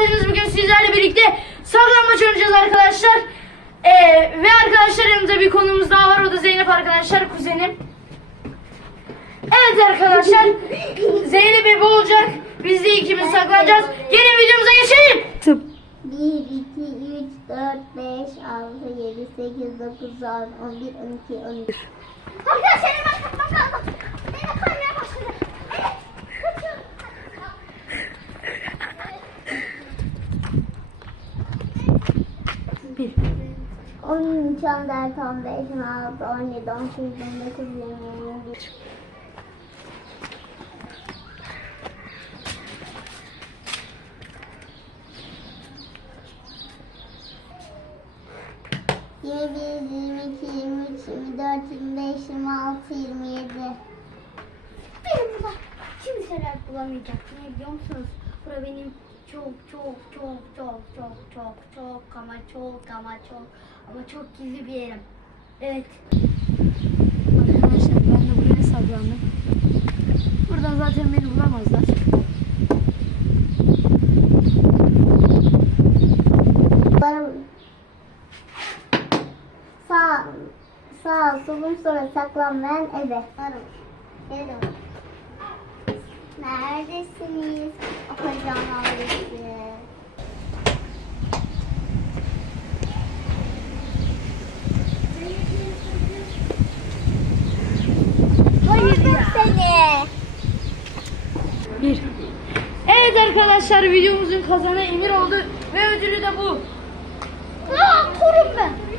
geldiniz. Bugün sizlerle birlikte saklambaç oynayacağız arkadaşlar. Ee, ve arkadaşlar yanımızda bir konumuz daha var. O da Zeynep arkadaşlar, kuzenim. Evet arkadaşlar. Zeynep ebe olacak. Biz de ikimiz saklanacağız. Gelin videomuza geçelim. 1, 2, 3, 4, 5, 6, 7, 8, 9, 10, 11, 12, 13. Arkadaşlar Bir. 13, 14, 15, 16, 17, 18, 19, 20, 21. Yirmi bir, yirmi iki, yirmi üç, yirmi dört, yirmi beş, yirmi altı, yirmi yedi. Benim burada kimseler bulamayacak. Ne biliyor musunuz? Bura benim çok çok çok çok çok çok çok ama çok ama çok ama çok gizli bir yerim. Evet. Arkadaşlar ben de buraya saklandım. Buradan zaten beni bulamazlar. Sağ sağ solum sonra saklanmayan ebe. Varım. Gelin. Neredesiniz? Apacan ailesi. Hayır ya. Seni. Bir. Evet arkadaşlar videomuzun kazanı Emir oldu ve ödülü de bu. Aa, torun ben.